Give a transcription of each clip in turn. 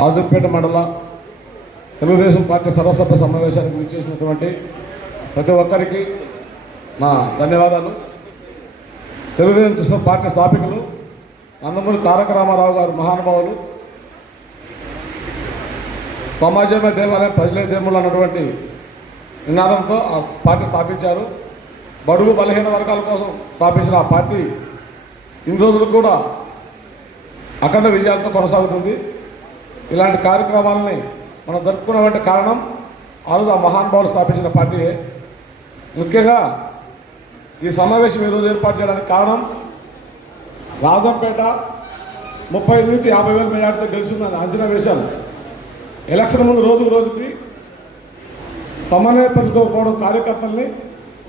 రాజంపేట మండల తెలుగుదేశం పార్టీ సర్వసభ్య సమావేశానికి విచ్చేసినటువంటి ప్రతి ఒక్కరికి నా ధన్యవాదాలు. తెలుగుదేశం పార్టీ స్థాపికులు నందమూరి తారక రామారావు గారు మహానుభావులు. సమాజమే దేవాలయం ప్రజలే దేవుళ్ళు అన్నటువంటి నినాదంతో ఆ పార్టీ స్థాపించారు. బడుగు బలహీన వర్గాల కోసం స్థాపించిన ఆ పార్టీ ఇన్ని రోజులు కూడా అఖండ విజయాలతో కొనసాగుతుంది. ఇలాంటి కార్యక్రమాలని మనం జరుపుకున్నటువంటి కారణం ఆ రోజు ఆ మహానుభావులు స్థాపించిన పార్టీయే ముఖ్యంగా ఈ సమావేశం ఈరోజు ఏర్పాటు చేయడానికి కారణం రాజంపేట ముప్పై నుంచి యాభై వేల మెజార్టీతో గెలిచిందని అంచనా వేశాను ఎలక్షన్ ముందు రోజుకు రోజుకి సమన్వయపరుచుకోకపోవడం కార్యకర్తల్ని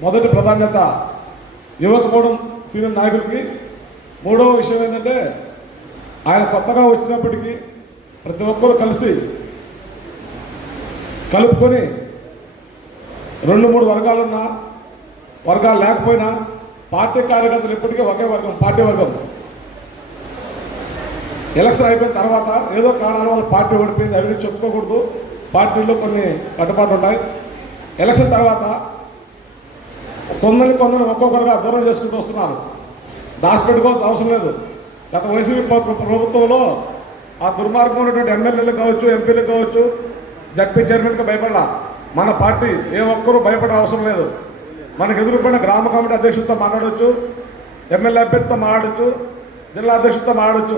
మొదటి ప్రాధాన్యత ఇవ్వకపోవడం సీనియర్ నాయకులకి. మూడవ విషయం ఏంటంటే ఆయన కొత్తగా వచ్చినప్పటికీ ప్రతి ఒక్కరూ కలిసి కలుపుకొని రెండు మూడు వర్గాలున్నా వర్గాలు లేకపోయినా పార్టీ కార్యకర్తలు ఇప్పటికీ ఒకే వర్గం పార్టీ వర్గం. ఎలక్షన్ అయిపోయిన తర్వాత ఏదో కారణాల వల్ల పార్టీ ఓడిపోయింది అవి చెప్పుకోకూడదు. పార్టీలో కొన్ని కట్టుబాట్లు ఉంటాయి. ఎలక్షన్ తర్వాత కొందరిని కొందరిని ఒక్కొక్కరుగా దూరం చేసుకుంటూ వస్తున్నారు. దాచిపెట్టుకోవాల్సిన అవసరం లేదు. గత వైసీపీ ప్రభుత్వంలో ఆ దుర్మార్గం ఉన్నటువంటి ఎమ్మెల్యేలు కావచ్చు ఎంపీలు కావచ్చు జడ్పీ చైర్మన్కి భయపడాల. మన పార్టీ ఏ ఒక్కరూ భయపడే అవసరం లేదు. మనకు ఎదురుపడిన గ్రామ కమిటీ అధ్యక్షుడితో మాట్లాడవచ్చు ఎమ్మెల్యే అభ్యర్థితో మాట్లాడచ్చు జిల్లా అధ్యక్షుడితో మాట్లాడచ్చు.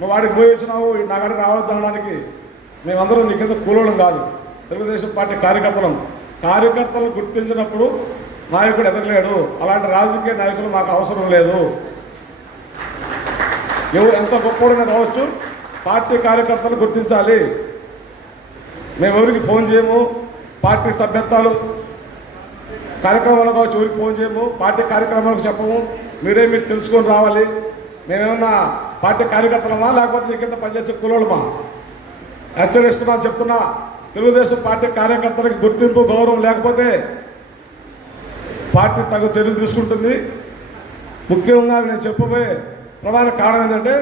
నువ్వు వాడికి పోయి వచ్చినావు నా కాడికి రావద్దు అనడానికి మేమందరం నీ కింద కాదు. తెలుగుదేశం పార్టీ కార్యకర్తలం. కార్యకర్తలను గుర్తించినప్పుడు నాయకుడు ఎదగలేడు. అలాంటి రాజకీయ నాయకులు మాకు అవసరం లేదు. ఎవరు ఎంత గొప్పవాడైనా కావచ్చు పార్టీ కార్యకర్తలు గుర్తించాలి. మేము ఎవరికి ఫోన్ చేయము. పార్టీ సభ్యత్వాలు కార్యక్రమాలు కావచ్చు ఎవరికి ఫోన్ చేయము. పార్టీ కార్యక్రమాలకు చెప్పము. మీరే మీరు తెలుసుకొని రావాలి. మేమేమన్నా పార్టీ కార్యకర్తలమా? లేకపోతే మీ కింద పనిచేసే కులోళ్ళమా? హెచ్చరిస్తున్నాం చెప్తున్నా. తెలుగుదేశం పార్టీ కార్యకర్తలకు గుర్తింపు గౌరవం లేకపోతే పార్టీ తగు చర్యలు తీసుకుంటుంది. ముఖ్యంగా నేను చెప్పబోయే ప్రధాన కారణం ఏంటంటే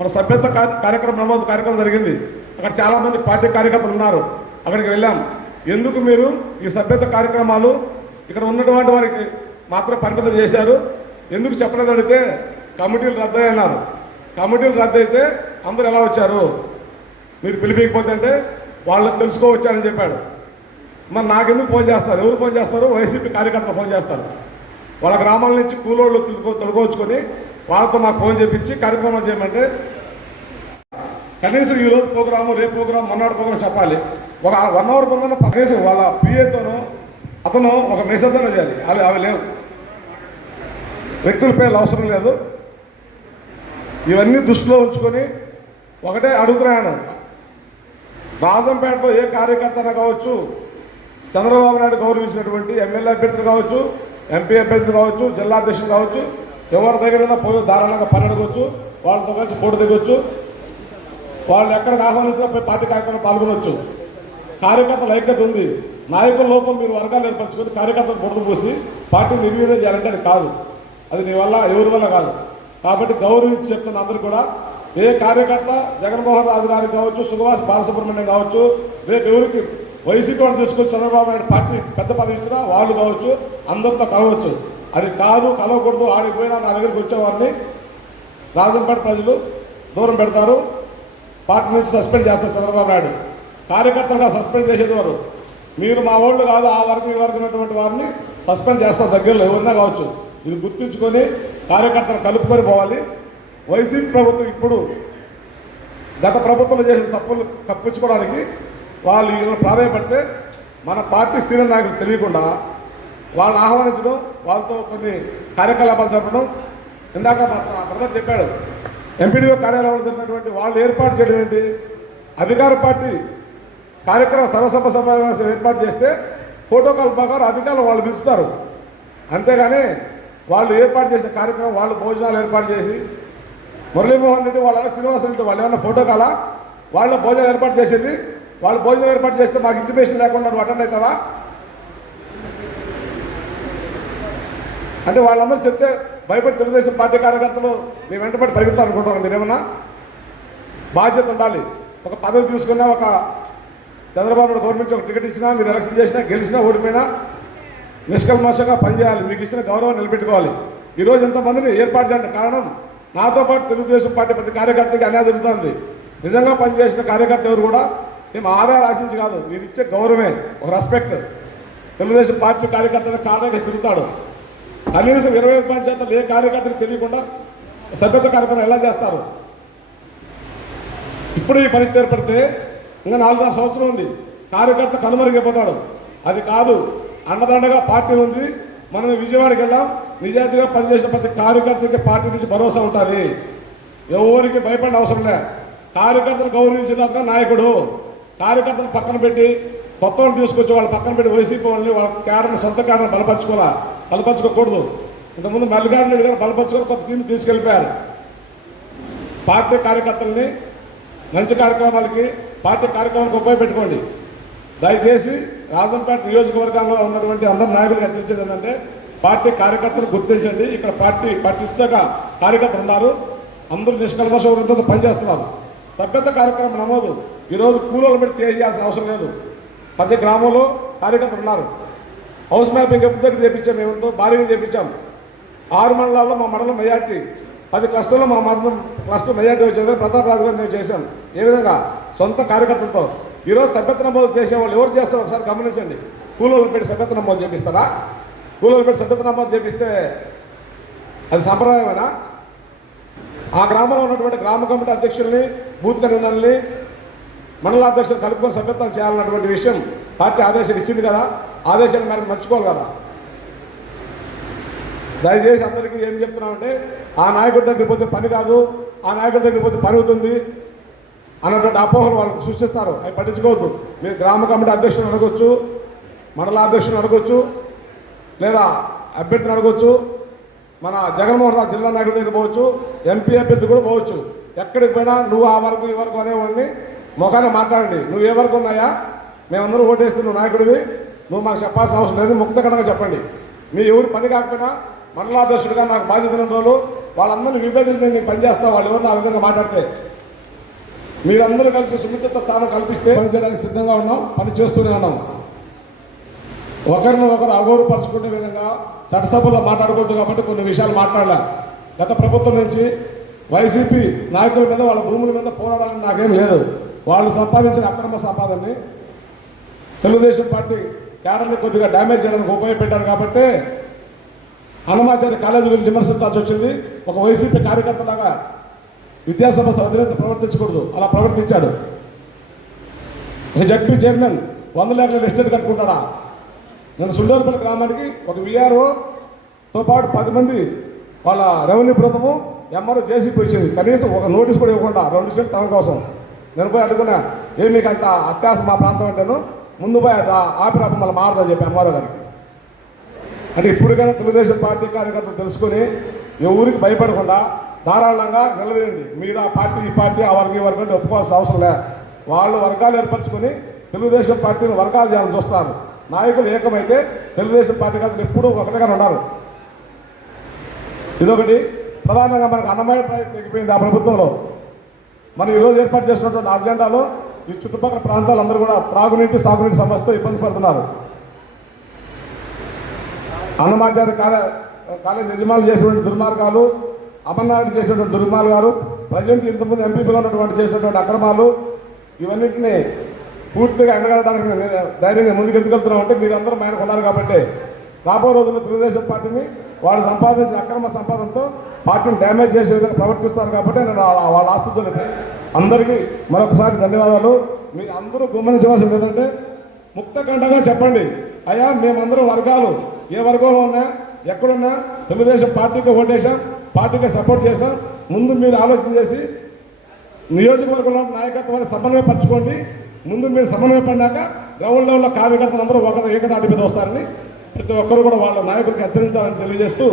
మన సభ్యత కార్యక్రమం నమోదు కార్యక్రమం జరిగింది. అక్కడ చాలామంది పార్టీ కార్యకర్తలు ఉన్నారు. అక్కడికి వెళ్ళాం. ఎందుకు మీరు ఈ సభ్యత కార్యక్రమాలు ఇక్కడ ఉన్నటువంటి వారికి మాత్రం పరిమితం చేశారు? ఎందుకు చెప్పలేదు అడిగితే కమిటీలు రద్దయ్యన్నారు. కమిటీలు రద్దయితే అందరూ ఎలా వచ్చారు? మీరు పిలిపించకపోతే అంటే వాళ్ళు తెలుసుకోవచ్చారని చెప్పాడు. మరి నాకెందుకు ఫోన్ చేస్తారు? ఎవరు ఫోన్ చేస్తారు? వైసీపీ కార్యకర్తలు ఫోన్ చేస్తారు. వాళ్ళ గ్రామాల నుంచి కూలోళ్ళు తొలగొచ్చుకొని వాళ్ళతో మాకు ఫోన్ చేపించి కార్యక్రమం చేయమంటే కనీసం ఈ రోజు ప్రోగ్రాము రేపు ప్రోగ్రామ్ మొన్నటి ప్రోగ్రామ్ చెప్పాలి. ఒక వన్ అవర్ పొందిన కనీసం వాళ్ళ పిఏతోనూ అతను ఒక మెసేజ్ అన్న చేయాలి. అవి అవి లేవు. వ్యక్తుల పేర్లు అవసరం లేదు. ఇవన్నీ దృష్టిలో ఉంచుకొని ఒకటే అడుగుతున్నాను రాజంపేటలో ఏ కార్యకర్తన కావచ్చు చంద్రబాబు నాయుడు గౌరవించినటువంటి ఎమ్మెల్యే అభ్యర్థులు కావచ్చు ఎంపీ అభ్యర్థులు కావచ్చు జిల్లా అధ్యక్షులు కావచ్చు ఎవరి దగ్గర పోయి ధారాళంగా పని అడగవచ్చు వాళ్ళతో కలిసి పోటీ దిగొచ్చు వాళ్ళు ఎక్కడికి ఆహ్వానించినా పోయి పార్టీ కార్యక్రమం పాల్గొనవచ్చు కార్యకర్తల ఐక్యత ఉంది. నాయకుల లోపం మీరు వర్గాలు ఏర్పరచుకొని కార్యకర్తలు బుడద పూసి పార్టీని నిర్వీర్యం చేయాలంటే అది కాదు. అది నీ వల్ల ఎవరి వల్ల కాదు. కాబట్టి గౌరవించి చెప్తున్న అందరూ కూడా ఏ కార్యకర్త జగన్మోహన్ రాజు గారికి కావచ్చు సుభాష్ బాలసుబ్రహ్మణ్యం కావచ్చు రేపు ఎవరికి వైసీపీ వాళ్ళు తీసుకొచ్చి చంద్రబాబు నాయుడు పార్టీ పెద్ద పదవి ఇచ్చినా వాళ్ళు కావచ్చు అందరితో కలవచ్చు. అది కాదు కలవకూడదు ఆడిపోయినా నా దగ్గరికి వచ్చేవారిని. రాజంపేట ప్రజలు దూరం పెడతారు. పార్టీ నుంచి సస్పెండ్ చేస్తారు చంద్రబాబు నాయుడు. కార్యకర్తలుగా సస్పెండ్ చేసేది వారు మీరు మా వాళ్ళు కాదు ఆ వర్గం ఈ వర్గం ఉన్నటువంటి వారిని సస్పెండ్ చేస్తారు దగ్గరలో ఎవరినా కావచ్చు. ఇది గుర్తుంచుకొని కార్యకర్తలు కలుపుకొని పోవాలి. వైసీపీ ప్రభుత్వం ఇప్పుడు గత ప్రభుత్వం చేసిన తప్పులు తప్పించుకోవడానికి వాళ్ళు వీళ్ళని ప్రాధాన్యపడితే మన పార్టీ సీనియర్ నాయకులు తెలియకుండా వాళ్ళని ఆహ్వానించడం వాళ్ళతో కొన్ని కార్యకలాపాలు జరపడం. ఇందాక మా బ్రదర్ చెప్పాడు ఎంపీడీఓ కార్యాలయంలో జరిగినటువంటి వాళ్ళు ఏర్పాటు చేయడం ఏంటి? అధికార పార్టీ కార్యక్రమం సర్వసభ సమావేశం ఏర్పాటు చేస్తే ప్రోటోకాల్ ప్రకారం అధికారులు వాళ్ళు పిలుస్తారు. అంతేగాని వాళ్ళు ఏర్పాటు చేసిన కార్యక్రమం వాళ్ళు భోజనాలు ఏర్పాటు చేసి మురళీమోహన్ రెడ్డి వాళ్ళ శ్రీనివాస రెడ్డి వాళ్ళు ఏమన్నా ఫోటో కాలా వాళ్ళ భోజనం ఏర్పాటు చేసేది. వాళ్ళు భోజనం ఏర్పాటు చేస్తే మాకు ఇంటిమేషన్ లేకుండా అటెండ్ అవుతావా? అంటే వాళ్ళందరూ చెప్తే భయపడి తెలుగుదేశం పార్టీ కార్యకర్తలు మీ వెంటబడి పరిగెత్తారు అనుకుంటున్నారు మీరేమన్నా బాధ్యత ఉండాలి. ఒక పదవి తీసుకున్నా ఒక చంద్రబాబు నాయుడు గవర్నమెంట్ ఒక టికెట్ ఇచ్చినా మీరు ఎలక్షన్ చేసినా గెలిచినా ఓడిపోయినా నిష్కల్మషంగా పనిచేయాలి. మీకు ఇచ్చిన గౌరవం నిలబెట్టుకోవాలి. ఈరోజు ఎంతమందిని ఏర్పాటు చేయండి కారణం నాతో పాటు తెలుగుదేశం పార్టీ ప్రతి కార్యకర్తకి అన్యాయం జరుగుతుంది. నిజంగా పనిచేసిన కార్యకర్త ఎవరు కూడా మేము ఆదాయాలు ఆశించి కాదు మీరు ఇచ్చే గౌరవమే ఒక రెస్పెక్ట్ తెలుగుదేశం పార్టీ కార్యకర్తల కారణంగా తిరుగుతాడు కనీసం ఇరవై ఐదు పంచాయతీలు ఏ కార్యకర్తలు తెలియకుండా సభ్యత కార్యక్రమం ఎలా చేస్తారు? ఇప్పుడు ఈ పరిస్థితి ఏర్పడితే ఇంకా నాలుగున్నర సంవత్సరం ఉంది. కార్యకర్త కనుమరుగైపోతాడు. అది కాదు. అండదండగా పార్టీ ఉంది. మనం విజయవాడకి వెళ్ళాం. నిజాయితీగా పనిచేసిన ప్రతి కార్యకర్తకి పార్టీ నుంచి భరోసా ఉంటుంది. ఎవరికి భయపడిన అవసరం లే. కార్యకర్తను గౌరవించిన నాయకుడు. కార్యకర్తను పక్కన పెట్టి కొత్త వాళ్ళు తీసుకొచ్చి వాళ్ళ పక్కన పెట్టి వైసీపీ వాళ్ళని వాళ్ళ కేడర్ని సొంత కేడర్ని బలపరచుకోవాలా? బలపరచుకోకూడదు. ఇంతకుముందు మల్లికార్జున రెడ్డి గారు బలపరచుకొని కొత్త టీం తీసుకెళ్ళిపోయారు. పార్టీ కార్యకర్తల్ని మంచి కార్యక్రమాలకి పార్టీ కార్యక్రమాలకు ఉపయోగపెట్టుకోండి దయచేసి రాజంపేట నియోజకవర్గంలో ఉన్నటువంటి అందరు నాయకులు హెచ్చరించేది ఏంటంటే పార్టీ కార్యకర్తలు గుర్తించండి. ఇక్కడ పార్టీ పటిష్టగా కార్యకర్తలు ఉన్నారు. అందరూ నిష్కల్మష వృద్ధతో పనిచేస్తున్నారు. సభ్యత కార్యక్రమం నమోదు. ఈరోజు కూలీలు పెట్టి చేయాల్సిన అవసరం లేదు. ప్రతి గ్రామంలో కార్యకర్తలు ఉన్నారు. హౌస్ మ్యాపింగ్ ఎప్పుడు దగ్గర చేపించాం మేమంతో భారీగా చేపించాం. ఆరు మండలాల్లో మా మండలం మెజార్టీ. పది క్లస్టర్లో మా మండలం క్లస్టర్ మెజార్టీ వచ్చేది ప్రతాప్ రాజు గారు మేము చేశాం. ఏ విధంగా? సొంత కార్యకర్తలతో. ఈరోజు సభ్యత నమోదు చేసేవాళ్ళు ఎవరు చేస్తారో ఒకసారి గమనించండి. కూలోళ్ళు పెట్టి సభ్యత నమోదు చేపిస్తారా? కూలోళ్ళు పెట్టి సభ్యత నమోదు చేపిస్తే అది సంప్రదాయమేనా? ఆ గ్రామంలో ఉన్నటువంటి గ్రామ కమిటీ అధ్యక్షుల్ని బూత్ కన్వీనర్ని మండల అధ్యక్షులు కలుపుకొని సభ్యత్వం చేయాలన్నటువంటి విషయం పార్టీ ఆదేశం ఇచ్చింది కదా ఆదేశాన్ని మేరకు మర్చిపోవాలి కదా. దయచేసి అందరికీ ఏం చెప్తున్నామంటే ఆ నాయకుడి దగ్గర పోతే పని కాదు ఆ నాయకుడి దగ్గర పోతే పని అవుతుంది అన్నటువంటి అపోహలు వాళ్ళకు సృష్టిస్తారు. అవి పట్టించుకోవద్దు. మీరు గ్రామ కమిటీ అధ్యక్షులను అడగొచ్చు మండల అధ్యక్షులను అడగొచ్చు లేదా అభ్యర్థిని అడగొచ్చు మన జగన్మోహన్ రావు జిల్లా నాయకుడి దగ్గర పోవచ్చు ఎంపీ అభ్యర్థి కూడా పోవచ్చు. ఎక్కడికి పోయినా నువ్వు ఆ వరకు ఈ వరకు అనేవాడిని ముఖాన్ని మాట్లాడండి. నువ్వు ఉన్నాయా? మేమందరూ ఓటేస్తే నాయకుడివి. నువ్వు మాకు చెప్పాల్సిన అవసరం లేదు ముక్తకరంగా చెప్పండి. మీ ఎవరు పని కాకపోయినా మండలాధ్యక్షుడిగా నాకు బాధ్యత ఉన్న రోజులు వాళ్ళందరినీ విభేదించి నేను పనిచేస్తా వాళ్ళు ఎవరు నా విధంగా మాట్లాడితే. మీరందరూ కలిసి సుముచిత స్థానం కల్పిస్తే పనిచేయడానికి సిద్ధంగా ఉన్నాం పని చేస్తూనే ఉన్నాం. ఒకరిని ఒకరు అగౌరవపరుచుకునే విధంగా చట్టసభలో మాట్లాడకూడదు కాబట్టి కొన్ని విషయాలు మాట్లాడలే. గత ప్రభుత్వం నుంచి వైసీపీ నాయకుల మీద వాళ్ళ భూముల మీద పోరాడాలని నాకేం లేదు. వాళ్ళు సంపాదించిన అక్రమ సంపాదనని తెలుగుదేశం పార్టీ క్యాడర్ని కొద్దిగా డ్యామేజ్ చేయడానికి ఉపయోగపెట్టారు కాబట్టి అన్నమాచార్య కాలేజీ గురించి విమర్శించాల్సి వచ్చింది. ఒక వైసీపీ కార్యకర్తలాగా విద్యాసంస్థ అధినేత ప్రవర్తించకూడదు. అలా ప్రవర్తించాడు. ఒక జడ్పీ చైర్మన్ వందల ఎకరాల ఎస్టేట్ కట్టుకుంటాడా? నేను సుండూరుపల్లి గ్రామానికి ఒక విఆర్ఓతో పాటు పది మంది వాళ్ళ రెవెన్యూ బృందము ఎంఆర్ఓ జేసీపీ వచ్చింది. కనీసం ఒక నోటీస్ కూడా ఇవ్వకుండా రెండు సెంట్లు తన కోసం. నేను పోయి అడుగున్నా ఏం మీకు అంత అత్యాస మా ప్రాంతం అంటేను ముందు పోయి అది ఆపి మళ్ళీ మారదని చెప్పి ఎంఆర్ఓ గారికి అంటే ఇప్పటికైనా తెలుగుదేశం పార్టీ కార్యకర్తలు తెలుసుకొని ఎవరికి భయపడకుండా ధారాళంగా నిలదీయండి. మీరు ఆ పార్టీ ఈ పార్టీ ఆ వర్గం ఈ వర్గం అంటే ఒప్పుకోవాల్సిన అవసరం లే. వాళ్ళు వర్గాలు ఏర్పరచుకొని తెలుగుదేశం పార్టీని వర్గాలు చేయాలని చూస్తారు. నాయకులు ఏకమైతే తెలుగుదేశం పార్టీ కార్యకర్తలు ఎప్పుడూ ఒకటిగా ఉన్నారు. ఇదొకటి. ప్రధానంగా మనకు అన్నమయ్య ప్రాజెక్ట్ తెగిపోయింది ఆ ప్రభుత్వంలో. మనం ఈరోజు ఏర్పాటు చేసినటువంటి అజెండాలో ఈ చుట్టుపక్కల ప్రాంతాలందరూ కూడా త్రాగునీటి సాగునీటి సమస్యతో ఇబ్బంది పడుతున్నారు. అన్నమాచార్య కాలే కాలేజ్ యజమానులు చేసినటువంటి దుర్మార్గాలు అమర్నాథ్ చేసినటువంటి దుర్మార్గాలు ప్రజెంట్ ఇంతకుముందు ఎంపీపీలో ఉన్నటువంటి చేసినటువంటి అక్రమాలు ఇవన్నింటినీ పూర్తిగా ఎండగడడానికి ధైర్యంగా ముందుకు ఎందుకు వెళ్తున్నాం అంటే మీరందరూ ఆయనకు ఉన్నారు కాబట్టి రాబో రోజుల్లో తెలుగుదేశం పార్టీని వాళ్ళు సంపాదించిన అక్రమ సంపాదనతో పార్టీని డ్యామేజ్ చేసే విధంగా ప్రవర్తిస్తారు కాబట్టి నేను వాళ్ళ- వాళ్ళ ఆస్తుతో అందరికీ మరొకసారి ధన్యవాదాలు. మీరు అందరూ గమనించవలసింది ఏంటంటే ముక్తకంఠంగా చెప్పండి. అయ్యా మేమందరం వర్గాలు. ఏ వర్గంలో ఉన్నా ఎక్కడున్నా తెలుగుదేశం పార్టీకి ఓటేసాం పార్టీకి సపోర్ట్ చేశాం ముందు మీరు ఆలోచన చేసి నియోజకవర్గంలో నాయకత్వాన్ని సమన్వయపరచుకోండి. ముందు మీరు సమన్వయపడినాక గ్రౌండ్ లెవెల్లో కార్యకర్తలు అందరూ ఒక ఏకతాటి మీద వస్తారని ప్రతి ఒక్కరు కూడా వాళ్ళ నాయకుడికి హెచ్చరించాలని తెలియజేస్తూ